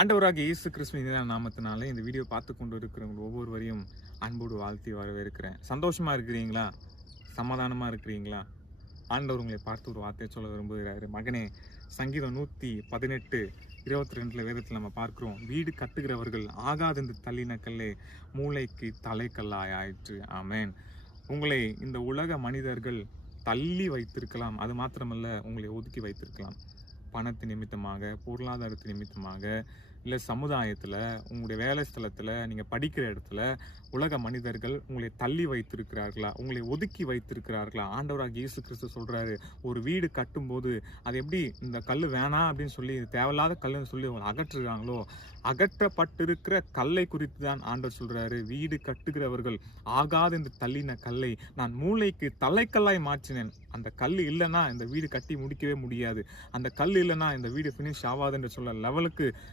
ஆண்டவராகிய இயேசு கிறிஸ்துவின் நாமத்தினாலே இந்த வீடியோ பார்த்து கொண்டு இருக்கிறவங்க ஒவ்வொருவரையும் அன்போடு வாழ்த்தி வரவேற்கிறேன். சந்தோஷமா இருக்கிறீங்களா? சமாதானமா இருக்கிறீங்களா? ஆண்டவர் உங்களை பார்த்து ஒரு வார்த்தையை சொல்ல விரும்புகிறாரு. மகனே, சங்கீதம் 118:22 வேதத்தில் நம்ம பார்க்கிறோம், வீடு கட்டுகிறவர்கள் ஆகாதென்று தள்ளின கல்லே மூளைக்கு தலைக்கல்லாய் ஆயிற்று. ஆமென். உங்களை இந்த உலக மனிதர்கள் தள்ளி வைத்திருக்கலாம், அது மாத்திரமல்ல உங்களை ஒதுக்கி வைத்திருக்கலாம். பணத்து நிமித்தமாக, பொருளாதாரத்து நிமித்தமாக, இல்லை சமுதாயத்தில், உங்களுடைய வேலை ஸ்தலத்தில், நீங்கள் படிக்கிற இடத்துல உலக மனிதர்கள் உங்களை தள்ளி வைத்திருக்கிறார்களா? உங்களை ஒதுக்கி வைத்திருக்கிறார்களா? ஆண்டவராகிய இயேசு கிறிஸ்து சொல்கிறாரு, ஒரு வீடு கட்டும்போது அது எப்படி இந்த கல் வேணாம் அப்படின்னு சொல்லி தேவையில்லாத கல்லுன்னு சொல்லி அவங்களை அகற்றுறாங்களோ, அகற்றப்பட்டிருக்கிற கல்லை குறித்து தான் ஆண்டவர் சொல்கிறாரு, வீடு கட்டுகிறவர்கள் ஆகாது என்று தள்ளின கல்லை நான் மூளைக்கு தலைக்கல்லாய் மாற்றினேன். அந்த கல் இல்லைன்னா இந்த வீடு கட்டி முடிக்கவே முடியாது. அந்த கல் இல்லைன்னா இந்த வீடு ஃபினிஷ் ஆகாது என்று சொல்ல லெவலுக்கு